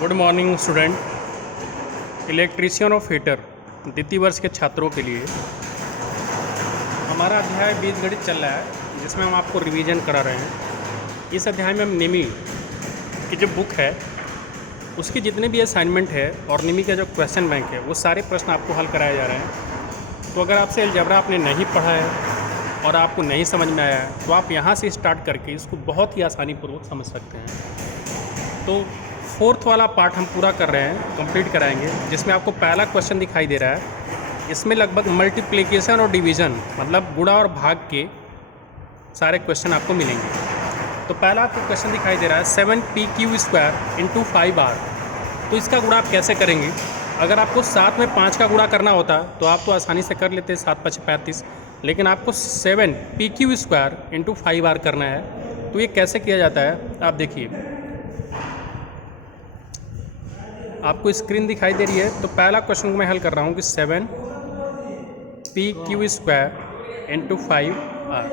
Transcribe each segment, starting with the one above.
Good morning student. Electrician of heater द्वितीय वर्ष के छात्रों के लिए हमारा अध्याय बीजगणित चल रहा है, जिसमें हम आपको रिवीजन करा रहे हैं। इस अध्याय में हम निमी की जो बुक है उसकी जितने भी असाइनमेंट है और निमी का जो क्वेश्चन बैंक है वो सारे प्रश्न आपको हल कराए जा रहे हैं। तो अगर आपसे अलजेब्रा आपने नहीं पढ़ा है और आपको नहीं समझ में आया है तो आप यहाँ से स्टार्ट करके इसको बहुत ही आसानीपूर्वक समझ सकते हैं। तो फोर्थ वाला पार्ट हम पूरा कर रहे हैं, कंप्लीट कराएंगे, जिसमें आपको पहला क्वेश्चन दिखाई दे रहा है। इसमें लगभग मल्टीप्लिकेशन और डिवीज़न मतलब गुणा और भाग के सारे क्वेश्चन आपको मिलेंगे। तो पहला आपको क्वेश्चन दिखाई दे रहा है 7pq² इंटू 5r। तो इसका गुणा आप कैसे करेंगे? अगर आपको 7 में 5 का गुणा करना होता तो आप तो आसानी से कर लेते, 7 5 35, लेकिन आपको 7pq² इंटू 5r करना है। तो ये कैसे किया जाता है आप देखिए, आपको स्क्रीन दिखाई दे रही है। तो पहला क्वेश्चन को मैं हल कर रहा हूँ कि 7pq² इंटू 5r।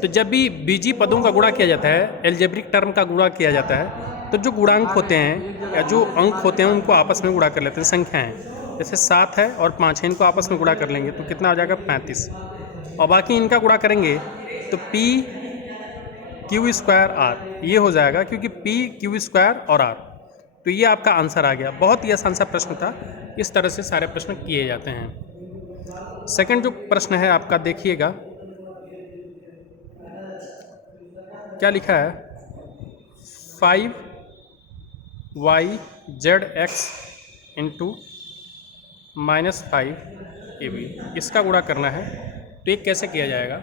तो जब भी बीजी पदों का गुणा किया जाता है, एल्जेब्रिक टर्म का गुणा किया जाता है, तो जो गुणांक होते हैं या जो अंक होते हैं उनको आपस में गुणा कर लेते हैं, संख्याएं। जैसे 7 है और 5 है, इनको आपस में गुणा कर लेंगे तो कितना हो जाएगा 35, और बाकी इनका गुणा करेंगे तो pq²r ये हो जाएगा, क्योंकि pq² और r। तो ये आपका आंसर आ गया। बहुत ही आसान सा प्रश्न था। इस तरह से सारे प्रश्न किए जाते हैं। सेकंड जो प्रश्न है आपका देखिएगा, क्या लिखा है, 5yzx इंटू -5ab, इसका गुणा करना है। तो ये कैसे किया जाएगा?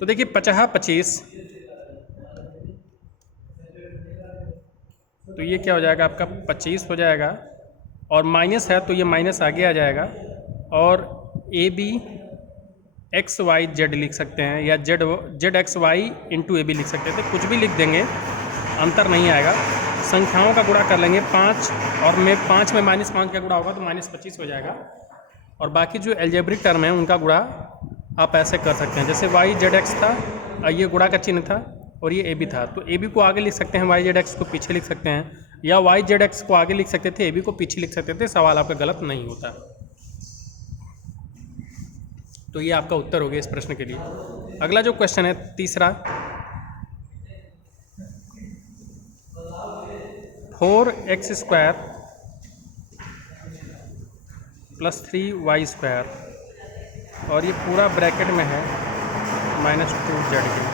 तो देखिए 50 25, तो ये क्या हो जाएगा आपका 25 हो जाएगा, और माइनस है तो ये माइनस आगे आ जाएगा, और A B X Y Z लिख सकते हैं, या Z X Y into A B लिख सकते हैं। तो कुछ भी लिख देंगे, अंतर नहीं आएगा। संख्याओं का गुणा कर लेंगे 5, और में 5 में -5 का गुणा होगा तो -25 हो जाएगा। और बाकी जो एल्जेब्रिक टर्म है उनका गुणा आप ऐसे कर सकते हैं, जैसे वाई जेड एक्स था, ये गुणा का चिन्ह था, और ये ए बी था, तो ए बी को आगे लिख सकते हैं, वाई जेड एक्स को पीछे लिख सकते हैं, या वाई जेड एक्स को आगे लिख सकते थे, ए बी को पीछे लिख सकते थे। सवाल आपका गलत नहीं होता। तो ये आपका उत्तर हो गया इस प्रश्न के लिए। अगला जो क्वेश्चन है तीसरा, 4x² + 3y², और ये पूरा ब्रैकेट में है -2z के,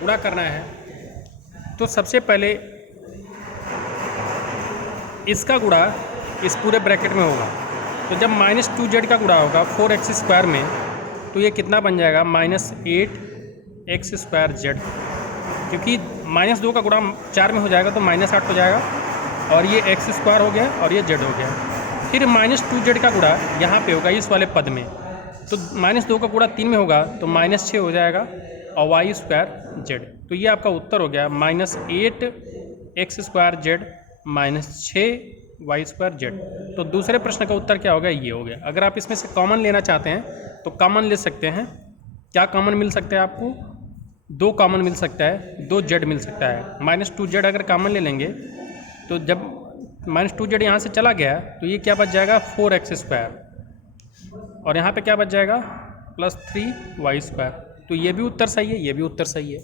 गुणा करना है। तो सबसे पहले इसका गुणा इस पूरे ब्रैकेट में होगा। तो जब -2z का गुणा होगा 4x² में, तो ये कितना बन जाएगा -8x²z, क्योंकि -2 का गुणा 4 में हो जाएगा तो -8 हो जाएगा, और ये x² हो गया और ये z हो गया। फिर -2z का गुणा यहाँ पे होगा इस वाले पद में, तो -2 का गुणा 3 में होगा तो -6 हो जाएगा, और y²z। तो ये आपका उत्तर हो गया -8x²z -6y²z। तो दूसरे प्रश्न का उत्तर क्या हो गया, ये हो गया। अगर आप इसमें से कॉमन लेना चाहते हैं तो कॉमन ले सकते हैं। क्या कॉमन मिल सकता है आपको? 2 कॉमन मिल सकता है, 2z मिल सकता है। -2z अगर कॉमन ले लेंगे तो जब -2z यहाँ से चला गया तो ये क्या बच जाएगा 4x², और यहाँ पे क्या बच जाएगा +3y²। तो ये भी उत्तर सही है, ये भी उत्तर सही है।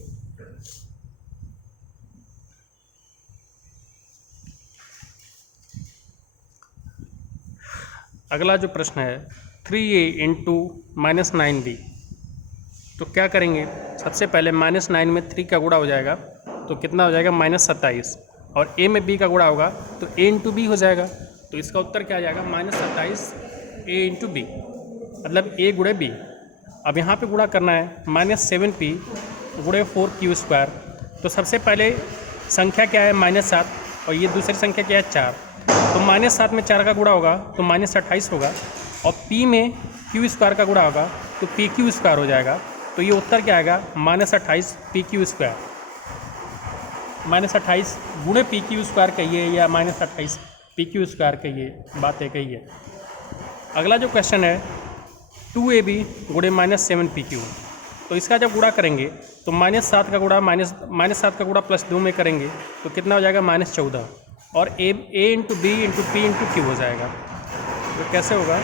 अगला जो प्रश्न है 3a इंटू -9b। तो क्या करेंगे, सबसे पहले -9 में 3 का गुणा हो जाएगा तो कितना हो जाएगा -27, और a में b का गुणा होगा तो a इंटू बी हो जाएगा। तो इसका उत्तर क्या आ जाएगा -27 a इंटू बी, मतलब a गुणे b। अब यहाँ पे गुणा करना है -7p गुणे 4q²। तो सबसे पहले संख्या क्या है -7, और ये दूसरी संख्या क्या है 4। तो -7 में 4 का गुणा होगा तो -28 होगा, और p में q² का गुणा होगा तो pq² हो जाएगा। तो ये उत्तर क्या आएगा -28 pq², -28 गुणे pq² कहिए या -28 pq² कहिए, बात एक ही है। अगला जो क्वेश्चन है 2ab गुणे -7pq। तो इसका जब गुणा करेंगे तो -7 का गुणा -7 का गुणा +2 में करेंगे तो कितना हो जाएगा -14, और a into B into P into Q हो जाएगा। तो कैसे होगा,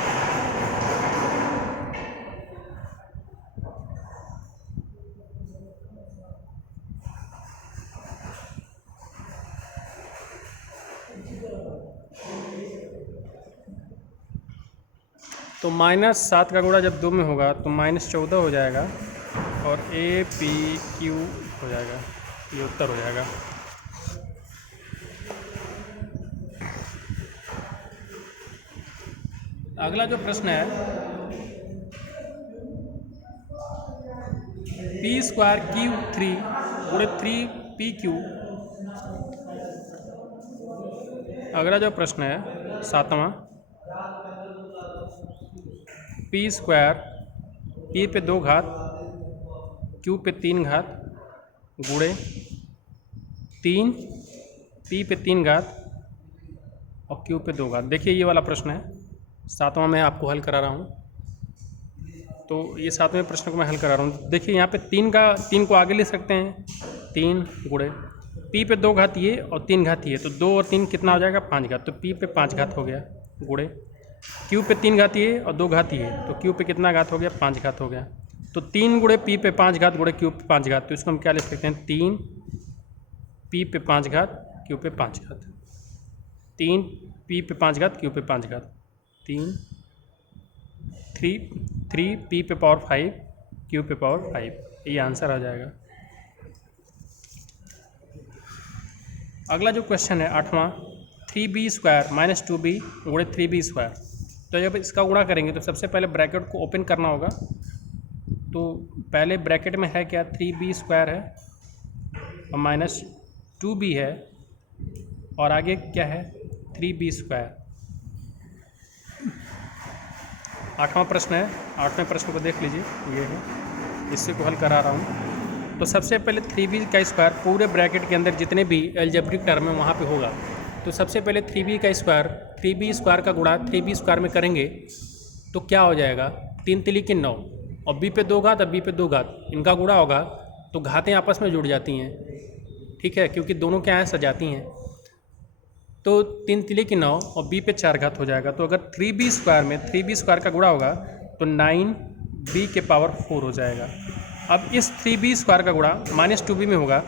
तो -7 का गुणा जब 2 में होगा तो -14 हो जाएगा और ए पी क्यू हो जाएगा, ये उत्तर हो जाएगा। अगला जो प्रश्न है, p² Q3 गुणे 3PQ। अगला जो प्रश्न है 7वां, p² p पे 2 घात q पे 3 घात गुणे 3 p पे 3 घात और q पे 2 घात। देखिए ये वाला प्रश्न है 7वां मैं आपको हल करा रहा हूँ। तो ये 7वें प्रश्न को मैं हल करा रहा हूँ। देखिए यहाँ पे 3 को आगे ले सकते हैं, 3 गुणे p पे 2 घात ये और 3 घात ये, तो 2 और 3 कितना हो जाएगा 5 घात, तो p पे 5 घात हो गया गुणे q पे 3 घात ये और 2 घात ये, तो q पे कितना घात हो गया 5 घात हो गया। तो 3 गुणे p पे 5 घात गुणे q पे 5 घात, तो इसको हम क्या लिख सकते हैं 3 p पे 5 घात q पे 5 घात, 3 p पे 5 घात q पे 5 घात, 3 p पे पावर 5 q पे पावर 5, ये आंसर आ जाएगा। अगला जो क्वेश्चन है 8वां, 3b² - 2b गुणे 3b²। तो जब इसका गुणा करेंगे तो सबसे पहले ब्रैकेट को ओपन करना होगा। तो पहले ब्रैकेट में है क्या 3b² है और -2b है और आगे क्या है 3b²। 8वां प्रश्न है, 8वें प्रश्न को देख लीजिए, ये है, इससे को हल करा रहा हूँ। तो सबसे पहले 3b² पूरे ब्रैकेट के अंदर जितने भी अलजेब्रिक टर्म है वहाँ पे होगा। तो सबसे पहले 3b² का गुणा 3b² में करेंगे तो क्या हो जाएगा 3 तिली के 9 और b पे 2 घात और b पे 2 घात, इनका गुणा होगा तो घातें आपस में जुड़ जाती हैं, ठीक है, क्योंकि दोनों क्या हैं सजाती हैं। तो 3 तिली की 9 और b पे 4 घात हो जाएगा। तो अगर 3b² में 3b² का गुणा होगा तो 9b के पावर 4 हो जाएगा। अब इस 3b² का गुणा -2b में होगा,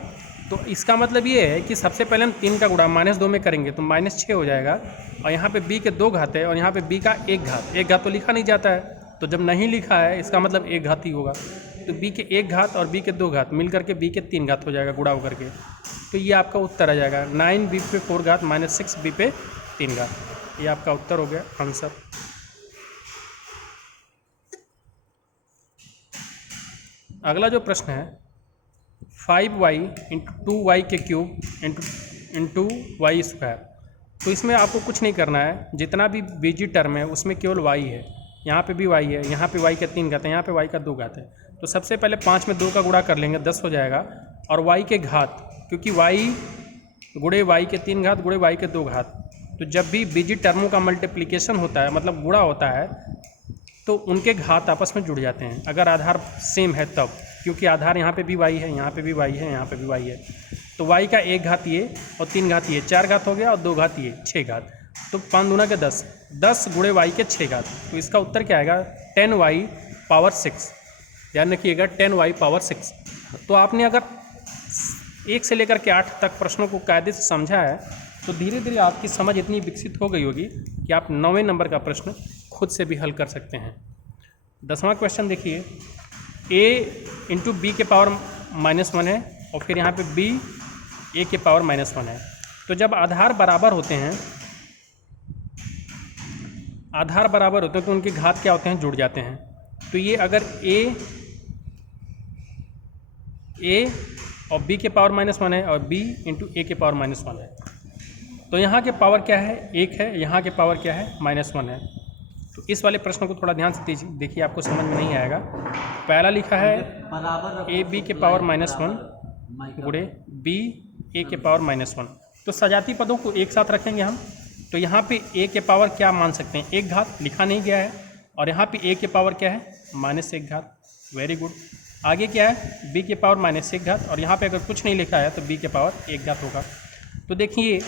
तो इसका मतलब ये है कि सबसे पहले हम 3 का गुणा -2 में करेंगे तो -6 हो जाएगा, और यहाँ पे b के 2 घात है और यहाँ पे b का 1 घात, 1 घात तो लिखा नहीं जाता है, तो जब नहीं लिखा है इसका मतलब 1 घात ही होगा। तो b के 1 घात और b के 2 घात मिल करके b के 3 घात हो जाएगा गुणा होकर के। तो ये आपका उत्तर आ जाएगा 9b पे 4 घात -6b पे 3 घात, ये आपका उत्तर हो गया आंसर। अगला जो प्रश्न है 5y × 2y के क्यूब इंटू y²। तो इसमें आपको कुछ नहीं करना है, जितना भी बीजी टर्म है उसमें केवल y है, यहाँ पे भी y है, यहाँ पे y का 3 घात है, यहाँ पे y का 2 घात है। तो सबसे पहले 5 में 2 का गुणा कर लेंगे 10 हो जाएगा, और y के घात, क्योंकि y गुणे y के 3 घात गुणे y के 2 घात, तो जब भी बीजी टर्मों का मल्टीप्लिकेशन होता है मतलब गुणा होता है तो उनके घात आपस में जुड़ जाते हैं, अगर आधार सेम है तब, क्योंकि आधार यहाँ पे भी y है, यहाँ पे भी y है, यहाँ पे भी y है। तो y का 1 घात ये और 3 घात ये, 4 घात हो गया और 2 घात ये, 6 घात। तो 5 दूना के 10, 10 गुणे y के 6 घात, तो इसका उत्तर क्या आएगा 10y पावर 6। ध्यान रखिएगा 10y पावर 6। तो आपने अगर 1 से लेकर के 8 तक प्रश्नों को कायदे से समझा है तो धीरे धीरे आपकी समझ इतनी विकसित हो गई होगी कि आप 9वें नंबर का प्रश्न खुद से भी हल कर सकते हैं। 10वां क्वेश्चन देखिए, a इंटू बी के पावर -1 है और फिर यहाँ पे b a के पावर -1 है। तो जब आधार बराबर होते हैं तो उनके घात क्या होते हैं जुड़ जाते हैं। तो ये अगर a और b के पावर -1 है और b इंटू a के पावर -1 है, तो यहाँ के पावर क्या है 1 है, यहाँ के पावर क्या है -1 है। तो इस वाले प्रश्न को थोड़ा ध्यान से देखिए, आपको समझ में नहीं आएगा। पहला लिखा है ए बी के पावर -1 गुणे बी ए के पावर -1। तो सजाती पदों को एक साथ रखेंगे हम, तो यहाँ पे ए के पावर क्या मान सकते हैं 1 घात, लिखा नहीं गया है, और यहाँ पे ए के पावर क्या है -1 घात। Very good. आगे क्या है, b के पावर माइनस 1 घात, और यहाँ पे अगर कुछ नहीं लिखा है तो b के पावर 1 घात होगा। तो देखिए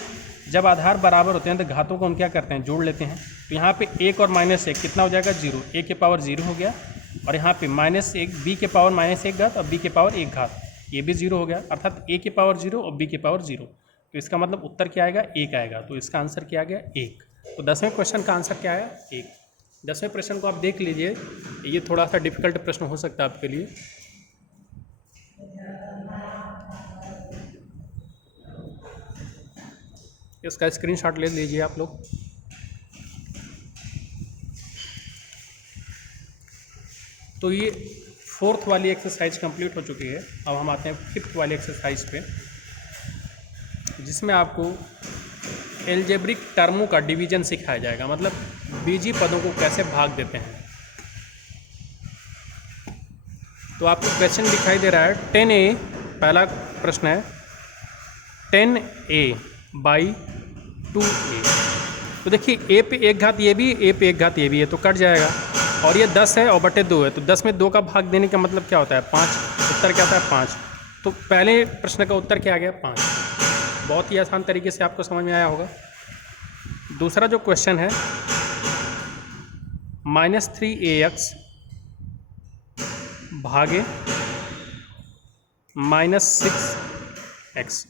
जब आधार बराबर होते हैं तो घातों को हम क्या करते हैं, जोड़ लेते हैं। तो यहाँ पे 1 और माइनस 1 कितना हो जाएगा, 0, a के पावर 0 हो गया, और यहाँ पे माइनस 1 b के पावर माइनस 1 घात और b के पावर 1 घात, ये भी 0 हो गया, अर्थात a के पावर 0 और b के पावर 0। तो इसका मतलब उत्तर क्या आएगा, 1 आएगा। तो इसका आंसर क्या आ गया, 1। तो 10वें क्वेश्चन का आंसर क्या आया, 1। 10वें प्रश्न को आप देख लीजिए, ये थोड़ा सा डिफिकल्ट प्रश्न हो सकता है आपके लिए। इसका स्क्रीनशॉट ले लीजिए आप लोग। तो ये 4th वाली एक्सरसाइज कंप्लीट हो चुकी है। अब हम आते हैं 5th वाली एक्सरसाइज पे, जिसमें आपको एल्जेब्रिक टर्मों का डिवीजन सिखाया जाएगा, मतलब बीजी पदों को कैसे भाग देते हैं। तो आपको क्वेश्चन दिखाई दे रहा है 10a, पहला प्रश्न है 10a बाई 2a। तो देखिए a पे 1 घात ये भी, a पे 1 घात ये भी है, तो कट जाएगा, और ये 10 है और बटे 2 है, तो 10 में 2 का भाग देने का मतलब क्या होता है, 5। उत्तर क्या होता है, 5। तो पहले प्रश्न का उत्तर क्या आ गया, 5। बहुत ही आसान तरीके से आपको समझ में आया होगा। दूसरा जो क्वेश्चन है -3ax भागे -6x।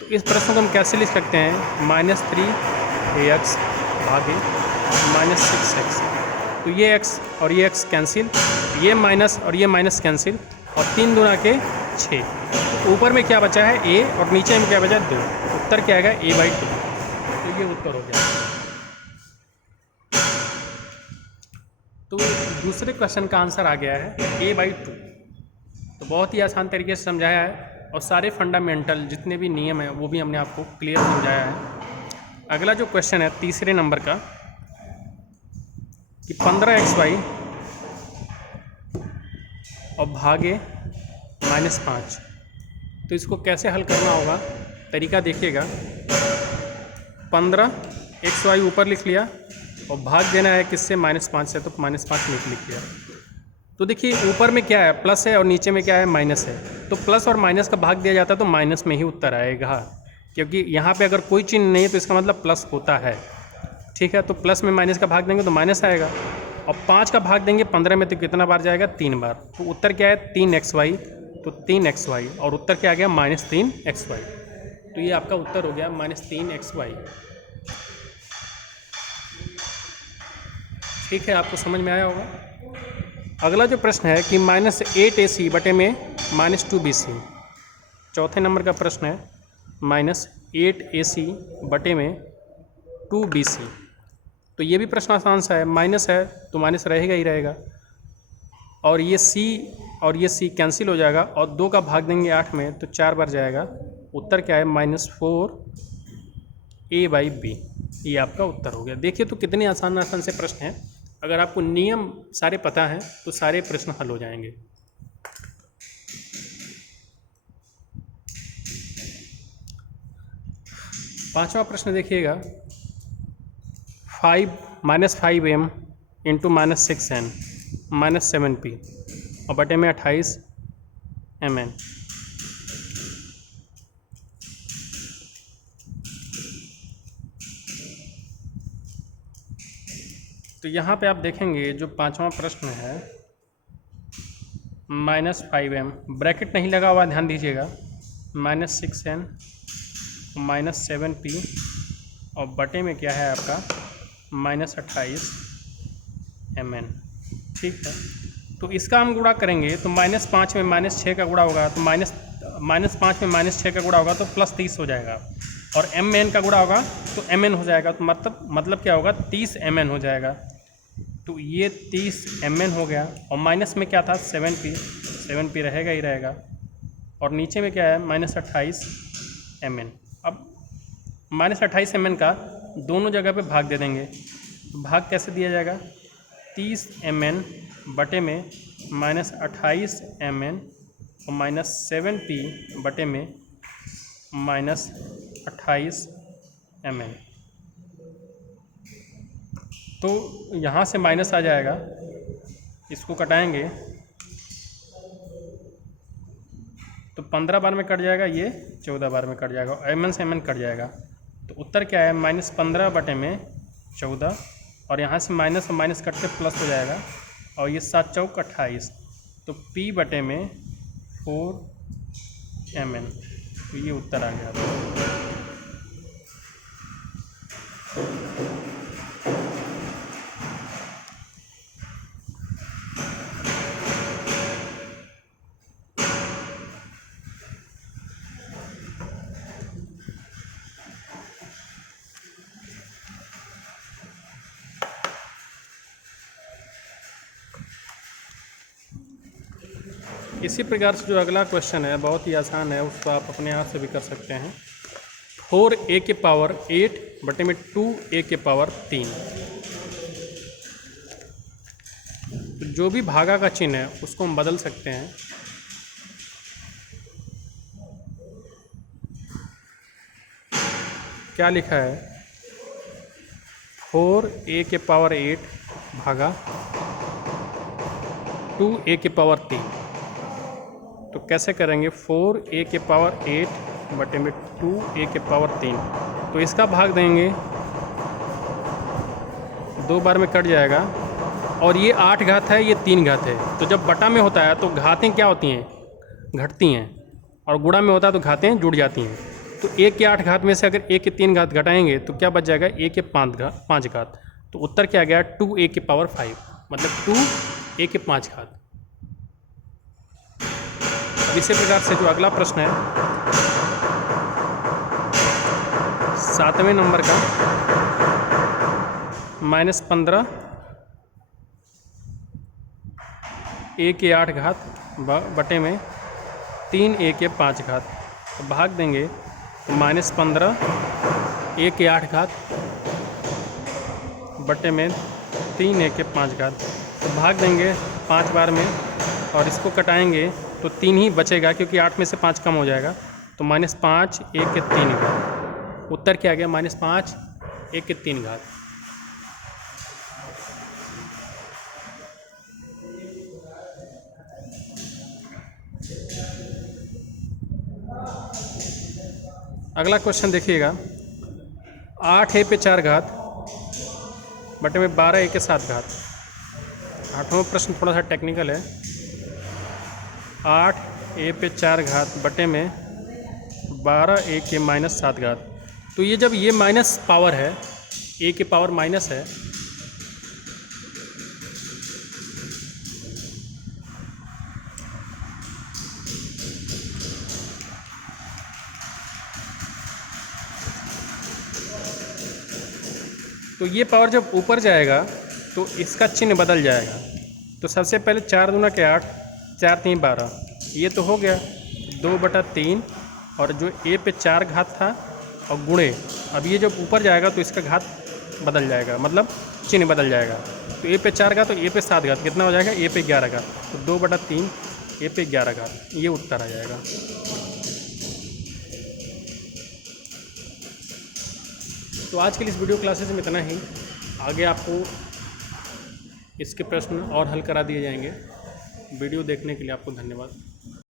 तो इस प्रश्न को हम कैसे लिख सकते हैं, -3ax भागे -6x। तो ये x और ये x कैंसिल, ये माइनस और ये माइनस कैंसिल, और 3 दूना के 6। तो ऊपर में क्या बचा है, a, और नीचे में क्या बचा है, 2। उत्तर क्या आएगा, a/2। तो ये उत्तर हो गया। तो दूसरे क्वेश्चन का आंसर आ गया है a/2। तो बहुत ही आसान तरीके से समझाया है, और सारे फंडामेंटल जितने भी नियम हैं वो भी हमने आपको क्लियर समझाया है। अगला जो क्वेश्चन है तीसरे नंबर का, कि 15xy और भागे -5। तो इसको कैसे हल करना होगा, तरीका देखिएगा। 15xy ऊपर लिख लिया, और भाग देना है किससे, -5 से, तो -5 नीचे लिख लिया। तो देखिए ऊपर में क्या है, प्लस है, और नीचे में क्या है, माइनस है। तो प्लस और माइनस का भाग दिया जाता है तो माइनस में ही उत्तर आएगा, क्योंकि यहाँ पे अगर कोई चिन्ह नहीं है तो इसका मतलब प्लस होता है। ठीक है, तो प्लस में माइनस का भाग देंगे तो माइनस आएगा, और 5 का भाग देंगे 15 में तो कितना बार जाएगा, 3 बार। तो उत्तर क्या है, 3xy। तो 3xy, और उत्तर क्या आ गया, -3xy। तो ये आपका उत्तर हो गया, -3xy। ठीक है, आपको समझ में आया होगा। अगला जो प्रश्न है कि -8ac बटे में -2bc। चौथे नंबर का प्रश्न है -8ac बटे में 2bc। तो ये भी प्रश्न आसान सा है, माइनस है तो माइनस रहेगा ही रहेगा, और ये c और ये c कैंसिल हो जाएगा, और 2 का भाग देंगे 8 में तो 4 बार जाएगा। उत्तर क्या है, -4a/b। ये आपका उत्तर हो गया। देखिए तो कितने आसान आसान से प्रश्न हैं, अगर आपको नियम सारे पता हैं तो सारे प्रश्न हल हो जाएंगे। पांचवा प्रश्न देखिएगा, 5-5m इंटू -6n -7p और बटे में 28mn। तो यहाँ पे आप देखेंगे जो पांचवा प्रश्न है -5m, ब्रैकेट नहीं लगा हुआ, ध्यान दीजिएगा, -6n -7p और बटे में क्या है आपका -28mn। ठीक है, तो इसका हम गुणा करेंगे तो -5 में -6 का गुणा होगा, तो -5 में -6 का गुणा होगा तो +30 हो जाएगा, और mn का गुणा होगा तो mn हो जाएगा। तो मतलब क्या होगा, 30mn हो जाएगा। तो ये 30mn हो गया, और माइनस में क्या था, 7p रहेगा ही रहेगा, और नीचे में क्या है, -28mn। अब -28mn का दोनों जगह पे भाग दे देंगे, तो भाग कैसे दिया जाएगा, 30mn बटे में -28mn और -7p बटे में -28mn। तो यहाँ से माइनस आ जाएगा, इसको कटाएंगे तो 15 बार में कट जाएगा, ये 14 बार में कट जाएगा, mn से mn कट जाएगा। तो उत्तर क्या है, -15/14, और यहाँ से माइनस और माइनस कट के प्लस हो जाएगा, और ये 7 चौक 28, तो P/4mn, तो ये उत्तर आ गया। इसी प्रकार से जो अगला क्वेश्चन है बहुत ही आसान है, उसको आप अपने हाथ से भी कर सकते हैं। 4a⁴ 3। तो जो भी भागा का चिन्ह है उसको हम बदल सकते हैं। क्या लिखा है, 4a⁴ भागा 2a⁴ तो कैसे करेंगे, 4a⁴ 2a⁴, तो इसका भाग देंगे, 2 बार में कट जाएगा, और ये 8 घात है, ये 3 घात है। तो जब बटा में होता है तो घातें क्या होती हैं, घटती हैं, और गुणा में होता है तो घातें जुड़ जाती हैं। तो a के 8 घात में से अगर a के 3 घात घटाएंगे तो क्या बच जाएगा, a के 5 घात। तो उत्तर क्या गया, 2a⁵, मतलब 2a के 5 घात। अब इसी प्रकार से जो अगला प्रश्न है 7वें नंबर का, -15 a के 8 घात बटे में 3a के 5 घात, तो भाग देंगे तो -15 a के 8 घात बटे में 3a के 5 घात, तो भाग देंगे 5 बार में, और इसको कटाएंगे तो 3 ही बचेगा क्योंकि 8 में से 5 कम हो जाएगा, तो -5 a के 3 घात। उत्तर क्या गया, -5 a के 3 घात। अगला क्वेश्चन देखिएगा, 8a पे 4 घात बटे में 12a के 7 घात। 8वां प्रश्न थोड़ा सा टेक्निकल है। 8a पे 4 घात बटे में 12a के -7 घात। तो ये जब ये माइनस पावर है, a की पावर माइनस है, तो ये पावर जब ऊपर जाएगा तो इसका चिन्ह बदल जाएगा। तो सबसे पहले 4 दूना के 8, 4 3 12, ये तो हो गया 2/3, और जो a पे 4 घात था और गुणे, अब ये जब ऊपर जाएगा तो इसका घात बदल जाएगा, मतलब चिन्ह बदल जाएगा। तो a पे 4 घात तो a पे 7 घात कितना हो जाएगा, a पे 11 घात, तो 2/3 a पे 11 घात, ये उत्तर आ जाएगा। तो आज के लिए इस वीडियो क्लासेस में इतना ही। आगे आपको इसके प्रश्न और हल करा दिए जाएंगे। वीडियो देखने के लिए आपको धन्यवाद।